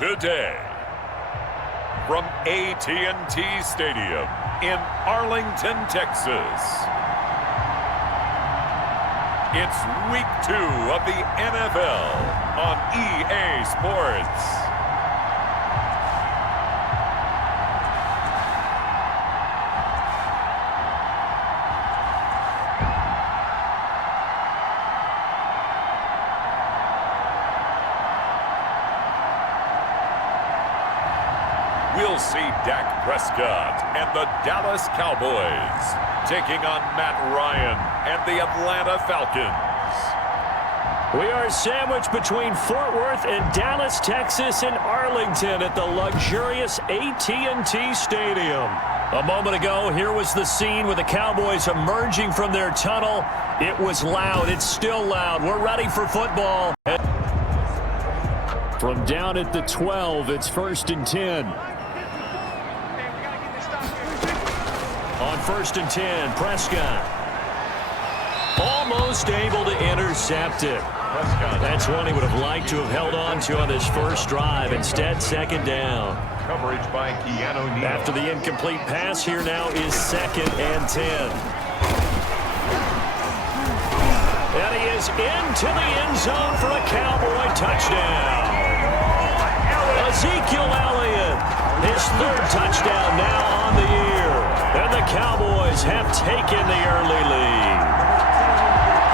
today. From AT&T Stadium in Arlington, Texas. It's Week 2 of the NFL on EA Sports. We'll see Dak Prescott and the Dallas Cowboys taking on Matt Ryan and the Atlanta Falcons. We are sandwiched between Fort Worth and Dallas, Texas, and Arlington at the luxurious AT&T Stadium. A moment ago, here was the scene with the Cowboys emerging from their tunnel. It was loud. It's still loud. We're ready for football. From down at the 12, it's 1st and 10. On 1st and 10, Prescott. Almost able to intercept it. That's one he would have liked to have held on to on his first drive. Instead, 2nd down. Coverage by Keanu Neal. After the incomplete pass, here now is 2nd and 10. And he is into the end zone for a Cowboy touchdown. Ezekiel Elliott, his 3rd touchdown now on the year. And the Cowboys have taken the early lead.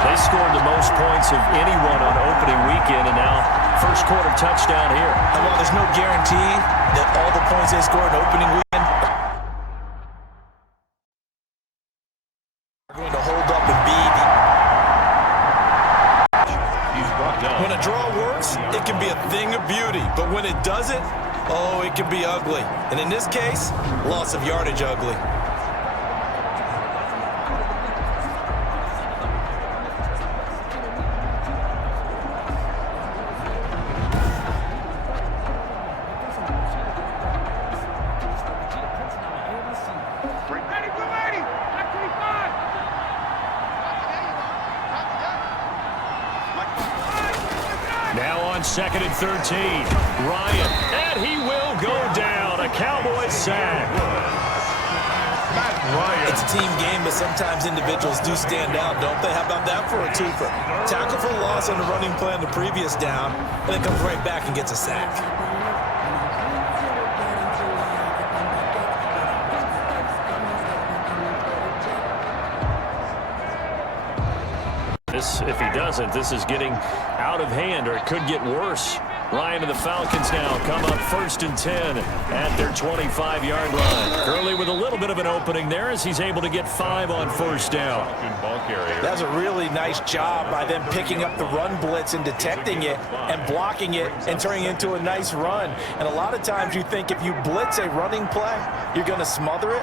They scored the most points of anyone on opening weekend, and now first quarter touchdown here. And while there's no guarantee that all the points they scored in opening weekend are going to hold up and be. He's brought down. When a draw works, it can be a thing of beauty, but when it doesn't, oh, it can be ugly. And in this case, loss of yardage ugly. Now on 2nd and 13, Ryan, and he will go down. A Cowboys sack. Matt Ryan. It's a team game, but sometimes individuals do stand out, don't they? How about that for a twofer? Tackle for loss on the running play on the previous down, and then comes right back and gets a sack. If he doesn't, this is getting out of hand, or it could get worse. Ryan and the Falcons now come up 1st and 10 at their 25-yard line. Gurley with a little bit of an opening there as he's able to get 5 on 1st down. That's a really nice job by them picking up the run blitz and detecting it and blocking it and turning it into a nice run. And a lot of times you think if you blitz a running play, you're going to smother it.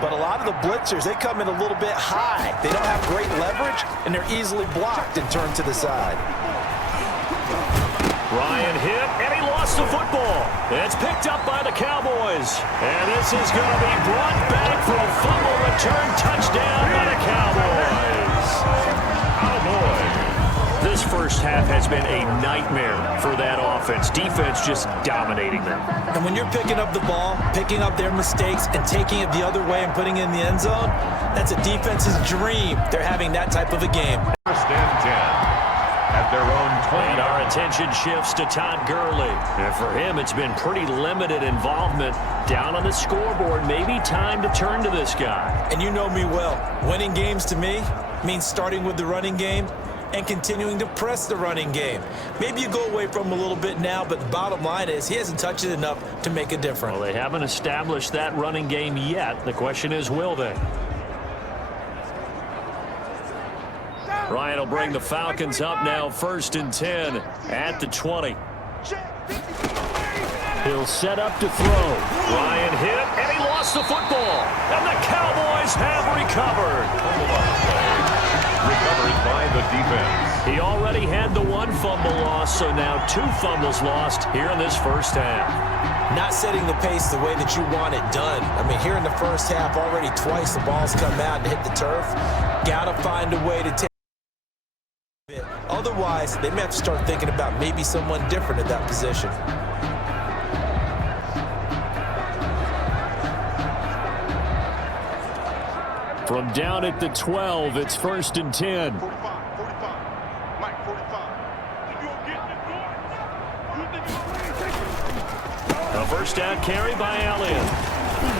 But a lot of the blitzers, they come in a little bit high. They don't have great leverage, and they're easily blocked and turned to the side. Ryan hit, and he lost the football. It's picked up by the Cowboys. And this is going to be brought back for a fumble return touchdown by the Cowboys. This first half has been a nightmare for that offense. Defense just dominating them. And when you're picking up the ball, picking up their mistakes, and taking it the other way and putting it in the end zone, that's a defense's dream. They're having that type of a game. 1st and 10. At their own 20. And our attention shifts to Todd Gurley. And for him, it's been pretty limited involvement down on the scoreboard. Maybe time to turn to this guy. And you know me well. Winning games to me means starting with the running game and continuing to press the running game. Maybe you go away from him a little bit now, but the bottom line is he hasn't touched it enough to make a difference. Well, they haven't established that running game yet. The question is, will they? Ryan will bring the Falcons up now 1st and 10 at the 20. He'll set up to throw. Ryan hit, and he lost the football. And the Cowboys have recovered. Recovered by the defense. He already had the 1 fumble loss, so now 2 fumbles lost here in this first half. Not setting the pace the way that you want it done. I mean, here in the first half, already twice the ball's come out and hit the turf. Got to find a way to take it. Otherwise, they may have to start thinking about maybe someone different at that position. From down at the 12, it's 1st and 10. A first down carry by Elliott.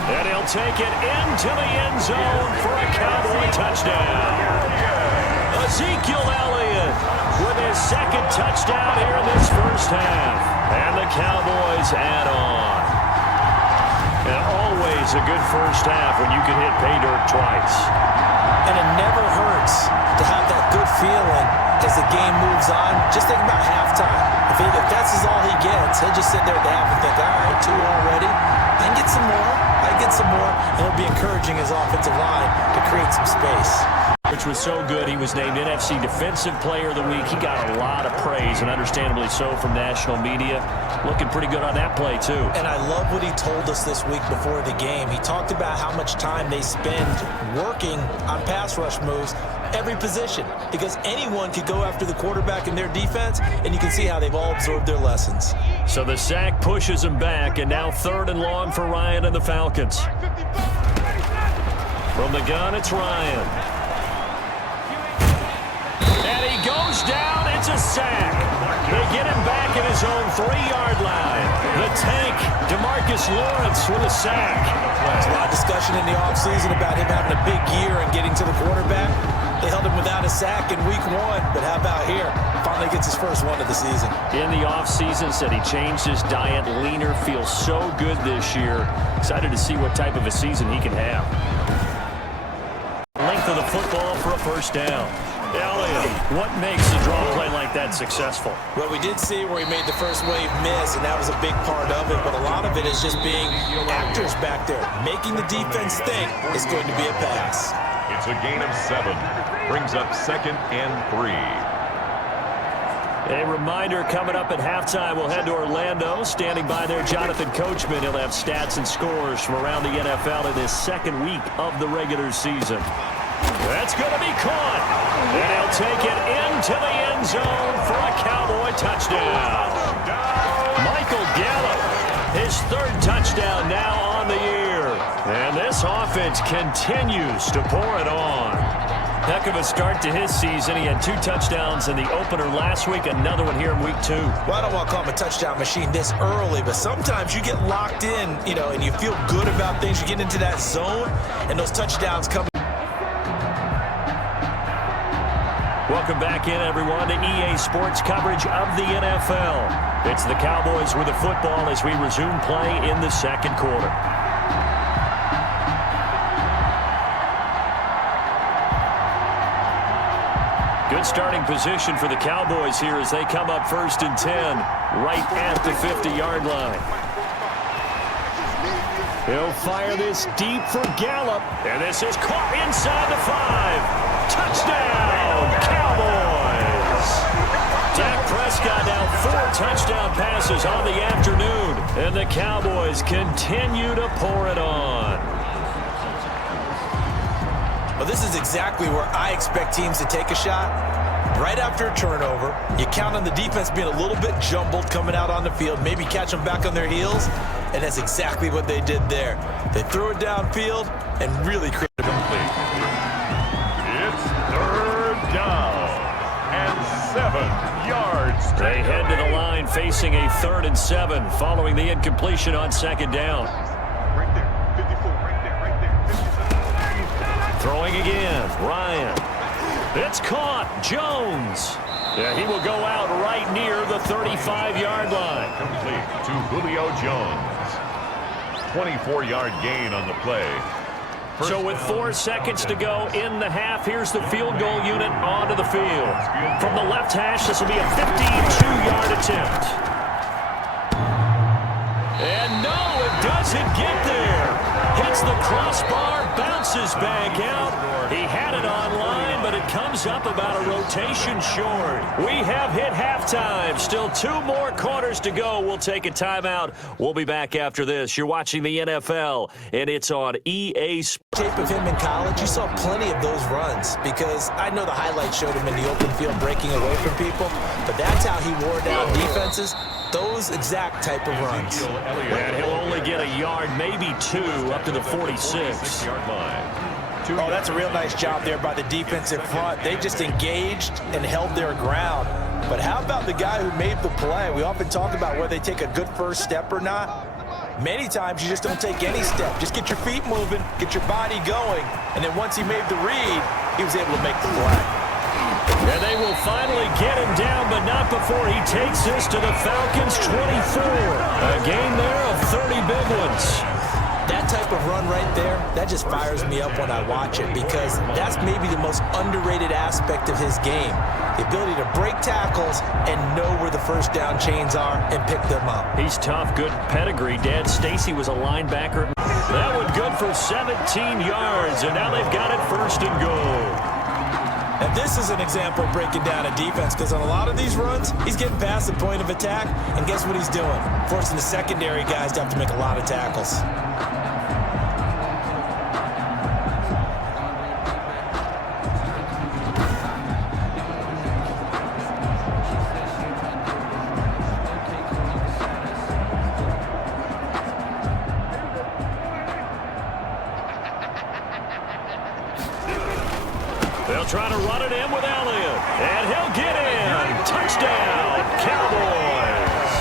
And he'll take it into the end zone for a Cowboy touchdown. Ezekiel Elliott with his second touchdown here in this first half. And the Cowboys add on. And always a good first half when you can hit pay dirt twice. And it never hurts to have that good feeling as the game moves on. Just think about halftime. If that's all he gets, he'll just sit there at the half and think, all right, 2 already. I can get some more. I can get some more. And it'll be encouraging his offensive line to create some space. Which was so good, he was named NFC Defensive Player of the Week. He got a lot of praise, and understandably so, from national media. Looking pretty good on that play, too. And I love what he told us this week before the game. He talked about how much time they spend working on pass rush moves, every position, because anyone could go after the quarterback in their defense, and you can see how they've all absorbed their lessons. So the sack pushes him back, and now 3rd and long for Ryan and the Falcons. From the gun, it's Ryan. And he goes down. It's a sack. They get him back at his own 3-yard line. The tank, DeMarcus Lawrence, with a sack. There's a lot of discussion in the offseason about him having a big year and getting to the quarterback. They held him without a sack in week 1, but how about here? Finally gets his first one of the season. In the offseason, said he changed his diet, leaner, feels so good this year. Excited to see what type of a season he can have. Length of the football for a first down. Elliott, what makes a draw play like that successful? Well, we did see where he made the first wave miss, and that was a big part of it, but a lot of it is just being actors back there, making the defense think it's going to be a pass. It's a gain of 7. Brings up 2nd and 3. A reminder coming up at halftime, we'll head to Orlando. Standing by there, Jonathan Coachman. He'll have stats and scores from around the NFL in this 2nd week of the regular season. That's going to be caught. And he'll take it into the end zone for a Cowboy touchdown. Michael Gallup, his 3rd touchdown now on the year. And this offense continues to pour it on. Heck of a start to his season. He had 2 touchdowns in the opener last week, another one here in week 2. Well, I don't want to call him a touchdown machine this early, but sometimes you get locked in, and you feel good about things. You get into that zone, and those touchdowns come. Welcome back in, everyone, to EA Sports coverage of the NFL. It's the Cowboys with the football as we resume play in the 2nd quarter. Good starting position for the Cowboys here as they come up 1st and 10, right at the 50-yard line. He'll fire this deep for Gallup, and this is caught inside the 5. Touchdown, Cowboys! Dak Prescott now 4 touchdown passes on the afternoon, and the Cowboys continue to pour it on. Well, this is exactly where I expect teams to take a shot. Right after a turnover, you count on the defense being a little bit jumbled coming out on the field, maybe catch them back on their heels, and that's exactly what they did there. They threw it downfield and really created a complete. It's 3rd down and 7 yards. They head to the line facing a 3rd and 7 following the incompletion on 2nd down. Right there, 54, right there. Throwing again, Ryan. It's caught, Jones. Yeah, he will go out right near the 35-yard line. Complete to Julio Jones. 24-yard gain on the play. So with 4 seconds to go in the half, here's the field goal unit onto the field. From the left hash, this will be a 52-yard attempt. And no, it doesn't get there. Hits the crossbar, bounces back out. He had it online, but it comes up about a rotation short. We have hit halftime. Still 2 more quarters to go. We'll take a timeout. We'll be back after this. You're watching the NFL, and it's on EA Sports. Tape of him in college, you saw plenty of those runs because I know the highlights showed him in the open field breaking away from people, but that's how he wore down defenses. Those exact type of runs. And he'll only get a yard, maybe 2, up to the 46. 46-yard line. Oh, that's a real nice job there by the defensive front. They just engaged and held their ground. But how about the guy who made the play? We often talk about whether they take a good first step or not. Many times you just don't take any step. Just get your feet moving, get your body going, and then once he made the read, he was able to make the play. And they will finally get him down, but not before he takes this to the Falcons' 24. A gain there of 30 big ones. That type of run right there, that just fires me up when I watch it because that's maybe the most underrated aspect of his game. The ability to break tackles and know where the first down chains are and pick them up. He's tough, good pedigree. Dad Stacy was a linebacker. That one good for 17 yards, and now they've got it first and goal. And this is an example of breaking down a defense because on a lot of these runs, he's getting past the point of attack, and guess what he's doing? Forcing the secondary guys to have to make a lot of tackles. They'll try to run it in with Elliott, and he'll get in. Touchdown, Cowboys.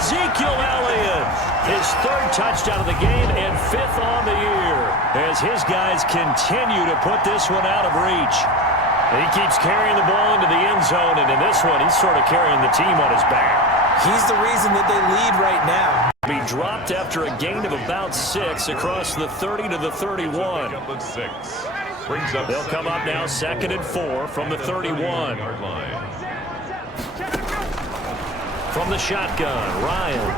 Ezekiel Elliott, his third touchdown of the game and fifth on the year as his guys continue to put this one out of reach. He keeps carrying the ball into the end zone, and in this one, he's sort of carrying the team on his back. He's the reason that they lead right now. Be dropped after a gain of about 6 across the 30 to the 31. They'll come up now 2nd and 4 from the 31. From the shotgun, Ryan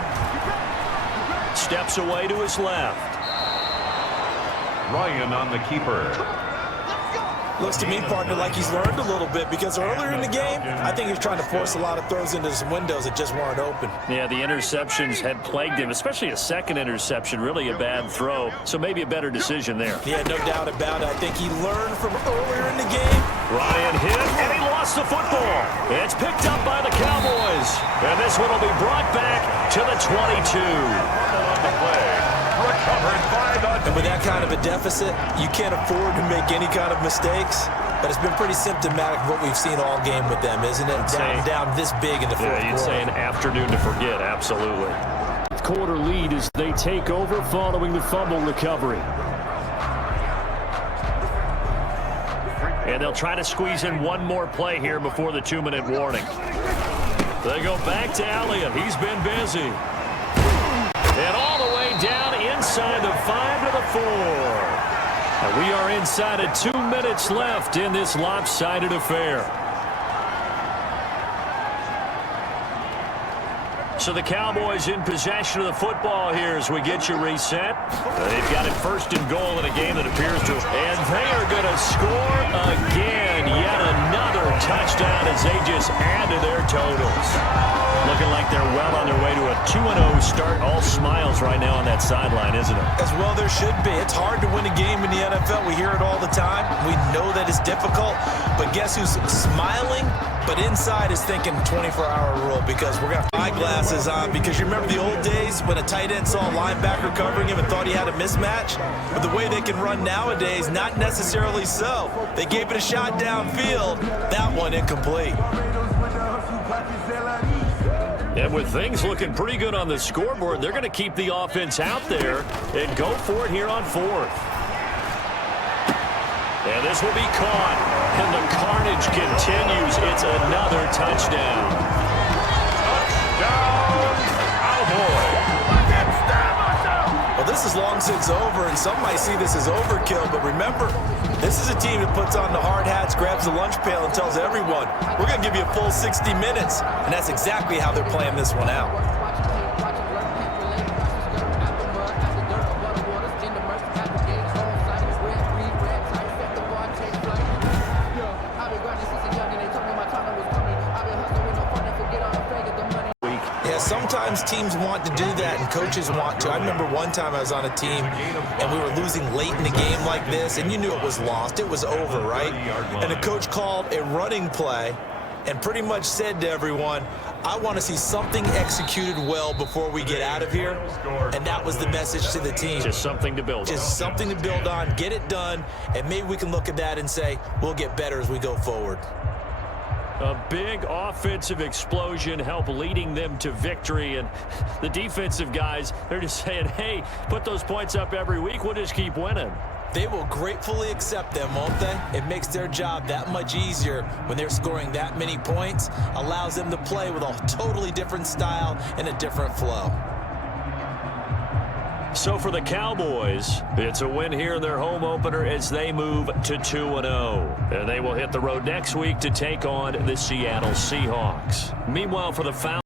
steps away to his left. Ryan on the keeper. Looks to me, partner, like he's learned a little bit because earlier in the game, I think he was trying to force a lot of throws into some windows that just weren't open. Yeah, the interceptions had plagued him, especially a second interception, really a bad throw. So maybe a better decision there. Yeah, no doubt about it. I think he learned from earlier in the game. Ryan hit, and he lost the football. It's picked up by the Cowboys. And this one will be brought back to the 22. And with that kind of a deficit, you can't afford to make any kind of mistakes. But it's been pretty symptomatic of what we've seen all game with them, isn't it? Down this big in the fourth quarter. Yeah, you'd say an afternoon to forget, absolutely. Quarter lead as they take over following the fumble recovery. And they'll try to squeeze in one more play here before the 2-minute warning. They go back to Elliott. He's been busy. And all the way down inside the 5 to the 4. And we are inside of 2 minutes left in this lopsided affair. So the Cowboys in possession of the football here as we get you reset. They've got it first and goal in a game that appears to... And they are going to score again. Yet another touchdown as they just add to their totals. Looking like they're well on their way to a 2-0 start. All smiles right now on that sideline, isn't it? As well there should be. It's hard to win a game in the NFL. We hear it all the time. We know that it's difficult. But guess who's smiling? But inside is thinking 24-hour rule because we're going to have eyeglasses on. Because you remember the old days when a tight end saw a linebacker covering him and thought he had a mismatch? But the way they can run nowadays, not necessarily so. They gave it a shot downfield. That one incomplete. And with things looking pretty good on the scoreboard, they're going to keep the offense out there and go for it here on 4th. And this will be caught. And the carnage continues. It's another touchdown. Touchdown, Cowboys. Well, this is long since over, and some might see this as overkill. But remember, this is a team that puts on the hard hats, grabs the lunch pail, and tells everyone, we're going to give you a full 60 minutes. And that's exactly how they're playing this one out. Sometimes teams want to do that and coaches want to. I remember one time I was on a team and we were losing late in the game like this and you knew it was lost. It was over, right? And the coach called a running play and pretty much said to everyone, I want to see something executed well before we get out of here, and that was the message to the team. Just something to build on. Just something to build on, get it done, and maybe we can look at that and say, we'll get better as we go forward. A big offensive explosion helped leading them to victory, and the defensive guys, they're just saying, hey, put those points up every week, we'll just keep winning. They will gratefully accept them, won't they? It makes their job that much easier when they're scoring that many points, allows them to play with a totally different style and a different flow. So for the Cowboys, it's a win here in their home opener as they move to 2-0. And they will hit the road next week to take on the Seattle Seahawks. Meanwhile, for the Falcons,